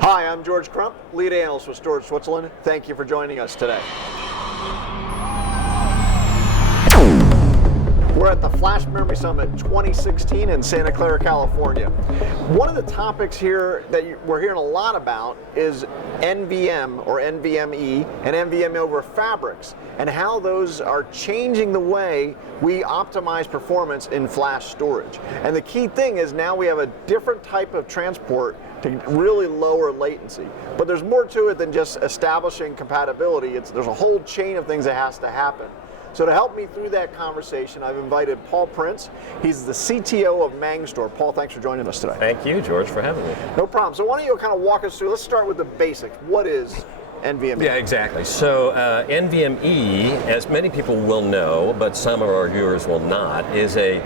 Hi, I'm George Crump, lead analyst with Storage Switzerland. Thank you for joining us today. We're at the Flash Memory Summit 2016 in Santa Clara, California. One of the topics here that we're hearing a lot about is NVM or NVMe and NVMe over fabrics, and how those are changing the way we optimize performance in flash storage. And the key thing is now we have a different type of transport to really lower latency. But there's more to it than just establishing compatibility. There's a whole chain of things that has to happen. So to help me through that conversation, I've invited Paul Prince. He's the CTO of Mangstor. Paul, thanks for joining us today. Thank you, George, for having me. No problem. So why don't you kind of walk us through, let's start with the basics. What is NVMe? Yeah, exactly. So NVMe, as many people will know, but some of our viewers will not, is a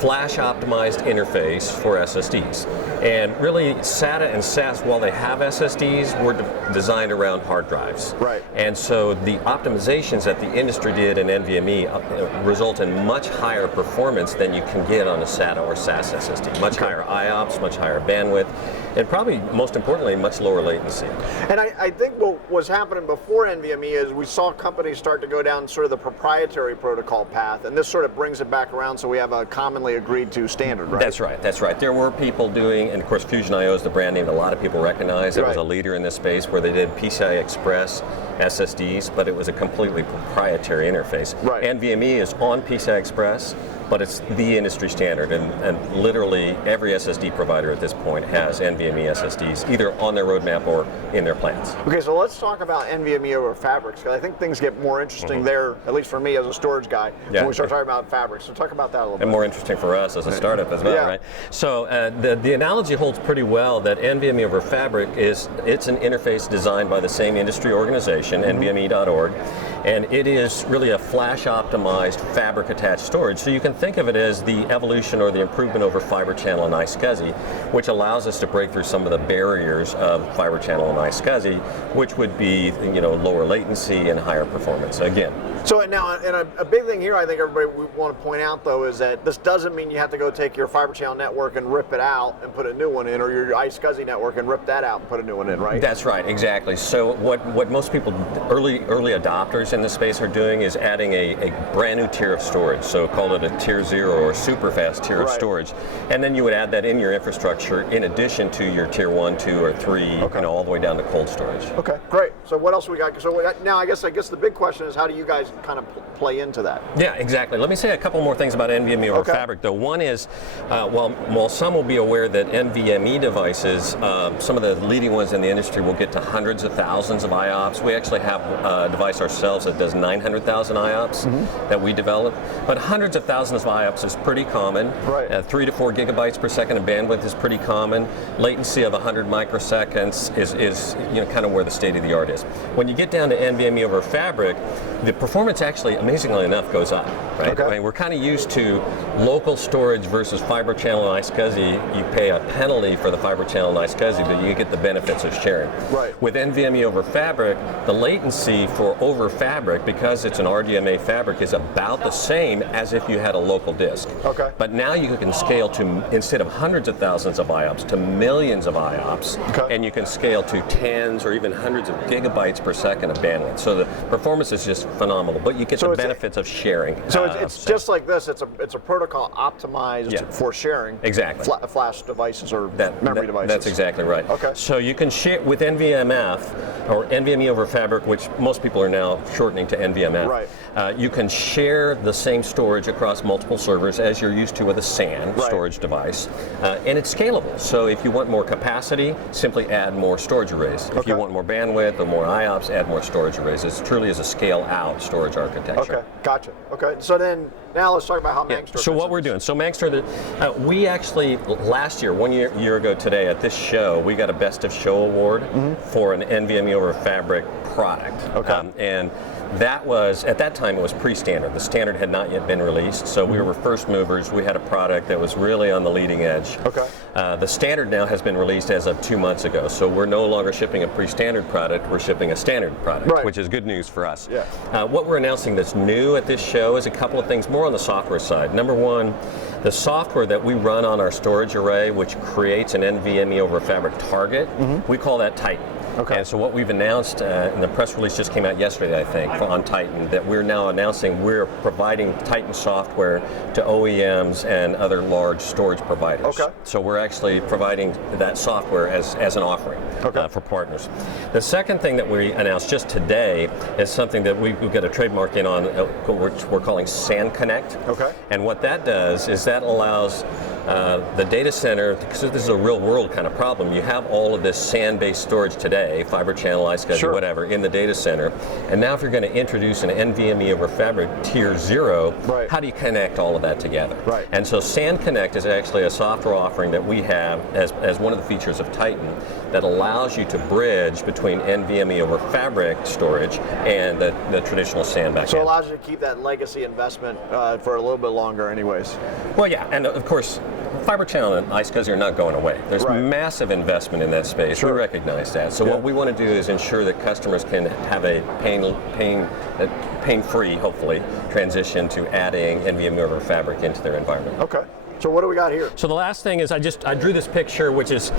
flash-optimized interface for SSDs. And really, SATA and SAS, while they have SSDs, were designed around hard drives. Right. And so the optimizations that the industry did in NVMe result in much higher performance than you can get on a SATA or SAS SSD. Much higher IOPS, much higher bandwidth, and probably most importantly, much lower latency. And I think what was happening before NVMe is we saw companies start to go down sort of the proprietary protocol path, and this sort of brings it back around so we have a commonly agreed to standard, right? That's right, that's right. There were people doing, and of course Fusion IO is the brand name a lot of people recognize. It was a leader in this space where they did PCI Express SSDs, but it was a completely proprietary interface. Right. NVMe is on PCI Express, but it's the industry standard, and literally every SSD provider at this point has NVMe SSDs, either on their roadmap or in their plans. Okay, so let's talk about NVMe over fabrics, because I think things get more interesting there, at least for me as a storage guy, when we start talking about fabrics. So talk about that a little bit. And more interesting for us as a startup as well, right? So the analogy holds pretty well that NVMe over fabric it's an interface designed by the same industry organization, NVMe.org, and it is really a flash-optimized fabric-attached storage. So you can think of it as the evolution or the improvement over fiber channel and iSCSI, which allows us to break through some of the barriers of fiber channel and iSCSI, which would be, lower latency and higher performance. Again. So now, and a big thing here I think everybody would want to point out though is that this doesn't mean you have to go take your fiber channel network and rip it out and put a new one in, or your iSCSI network and rip that out and put a new one in, right? That's right, exactly. So what most people, early adopters in this space are doing is adding a brand new tier of storage. So call it a tier 0 or super fast tier of storage. And then you would add that in your infrastructure in addition to your tier 1, 2, or 3, all the way down to cold storage. Okay, great. So what else we got? So now I guess the big question is, how do you guys kind of play into that? Yeah, exactly. Let me say a couple more things about NVMe over fabric, though. One is, while some will be aware that NVMe devices, some of the leading ones in the industry will get to hundreds of thousands of IOPS. We actually have a device ourselves that does 900,000 IOPS that we develop. But hundreds of thousands of IOPS is pretty common. Right. 3 to 4 gigabytes per second of bandwidth is pretty common. Latency of 100 microseconds is kind of where the state of the art is. When you get down to NVMe over fabric, the performance actually, amazingly enough, goes up. Right? Okay. I mean, we're kind of used to local storage versus fiber channel and iSCSI. You pay a penalty for the fiber channel and iSCSI, but you get the benefits of sharing. Right. With NVMe over fabric, the latency for over fabric, because it's an RDMA fabric, is about the same as if you had a local disk. Okay. But now you can scale to, instead of hundreds of thousands of IOPS, to millions of IOPS, and you can scale to tens or even hundreds of gigabytes per second of bandwidth. So the performance is just phenomenal, but you get the benefits of sharing. So it's just like this. It's a protocol optimized for sharing. Exactly. Flash devices or memory devices. That's exactly right. Okay. So you can share with NVMF or NVMe over fabric, which most people are now shortening to NVMF. Right. You can share the same storage across multiple servers as you're used to with a SAN storage device, and it's scalable. So if you want more capacity, simply add more storage arrays. If you want more bandwidth or more IOPS, add more storage arrays. It truly is a scale-out storage architecture. Okay, gotcha. Okay, so then now let's talk about how Mangstor. So what we're doing. So Mangstor, we actually last year, one year ago today at this show, we got a Best of Show award for an NVMe over Fabric product. Okay. And that was, at that time, it was pre-standard. The standard had not yet been released, so we were first movers. We had a product that was really on the leading edge. Okay. The standard now has been released as of 2 months ago, so we're no longer shipping a pre-standard product, we're shipping a standard product, which is good news for us. Yeah. What we're announcing that's new at this show is a couple of things more on the software side. Number one, the software that we run on our storage array, which creates an NVMe over Fabric target, we call that Titan. Okay. And so what we've announced, and the press release just came out yesterday, I think, on Titan, that we're now announcing we're providing Titan software to OEMs and other large storage providers. Okay. So we're actually providing that software as an offering for partners. The second thing that we announced just today is something that we've got a trademark in on, which we're calling SAN Connect. Okay. And what that does is that allows the data center, because this is a real world kind of problem, you have all of this SAN-based storage today, fiber channel, iSCSI, whatever, in the data center. And now if you're going to introduce an NVMe over Fabric tier 0, how do you connect all of that together? Right. And so SAN Connect is actually a software offering that we have as one of the features of Titan that allows you to bridge between NVMe over Fabric storage and the traditional SAN backend. So it allows you to keep that legacy investment for a little bit longer anyways. Well, yeah, and of course, fiber channel and iSCSI are not going away. There's massive investment in that space. We recognize that. So what we want to do is ensure that customers can have a pain-free, hopefully, transition to adding NVMe over Fabric into their environment. Okay. So what do we got here? So the last thing is I drew this picture, which is,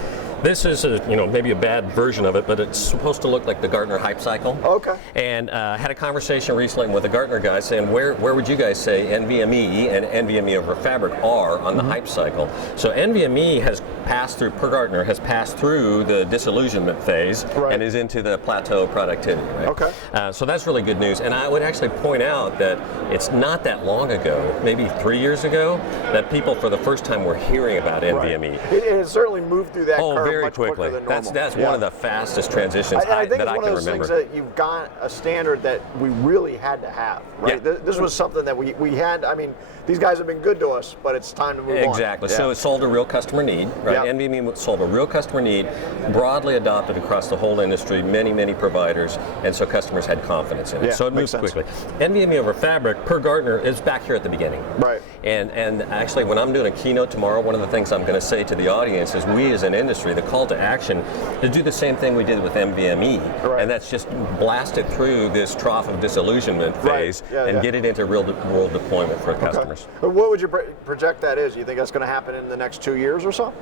this is maybe a bad version of it, but it's supposed to look like the Gartner hype cycle. Okay. And had a conversation recently with a Gartner guy saying, where would you guys say NVMe and NVMe over Fabric are on the hype cycle? So NVMe has passed through, per Gartner, has passed through the disillusionment phase and is into the plateau productivity. Right? Okay. So that's really good news. And I would actually point out that it's not that long ago, maybe 3 years ago, that people for the first time were hearing about NVMe. It has certainly moved through that curve very much quickly. quicker than normal. That's one of the fastest transitions I think that it's I one can of those remember. things that you've got a standard that we really had to have, right? Yeah. This was something that we had. I mean, these guys have been good to us, but it's time to move on. Exactly. So it solved a real customer need, right? NVMe solved a real customer need, broadly adopted across the whole industry, many providers, and so customers had confidence in it. So it moves quickly. NVMe over Fabric, per Gartner, is back here at the beginning. Right. And actually, when I'm doing a keynote tomorrow, one of the things I'm going to say to the audience is we as an industry, the call to action is do the same thing we did with NVMe, and that's just blast it through this trough of disillusionment phase and get it into real world deployment for customers. What would you project that is? You think that's going to happen in the next 2 years or so?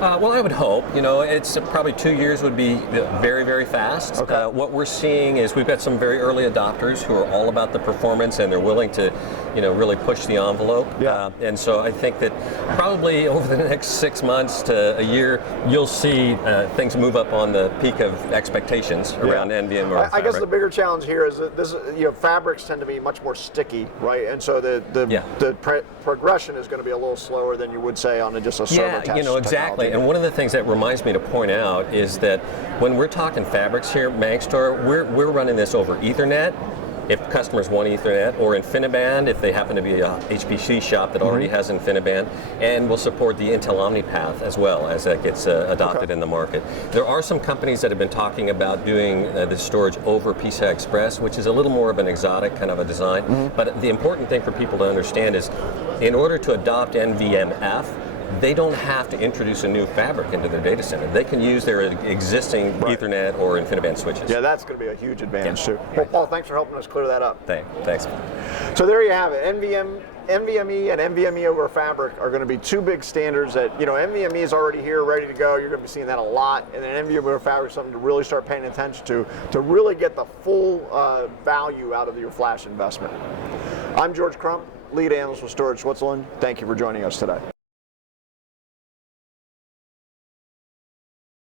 Well, I would hope. It's probably 2 years would be very fast. What we're seeing is we've got some very early adopters who are all about the performance and they're willing to, really push the envelope. And so I think that probably over the next 6 months to a year, you'll see things move up on the peak of expectations around NVMe or Fabric. I guess the bigger challenge here is that this, fabrics tend to be much more sticky, right? And so the progression is going to be a little slower than you would say on just a server test. Exactly. And one of the things that reminds me to point out is that when we're talking fabrics here, Mangstor, we're running this over Ethernet, if customers want Ethernet, or InfiniBand if they happen to be a HPC shop that already has InfiniBand, and we'll support the Intel OmniPath as well as that gets adopted in the market. There are some companies that have been talking about doing this storage over PCI Express, which is a little more of an exotic kind of a design, but the important thing for people to understand is in order to adopt NVMe, they don't have to introduce a new fabric into their data center. They can use their existing Ethernet or InfiniBand switches. Yeah, that's going to be a huge advantage too. Well, Paul, thanks for helping us clear that up. Thanks. So there you have it. NVMe and NVMe over Fabric are going to be two big standards that, NVMe is already here, ready to go. You're going to be seeing that a lot. And then NVMe over Fabric is something to really start paying attention to really get the full value out of your flash investment. I'm George Crump, lead analyst with Storage Switzerland. Thank you for joining us today.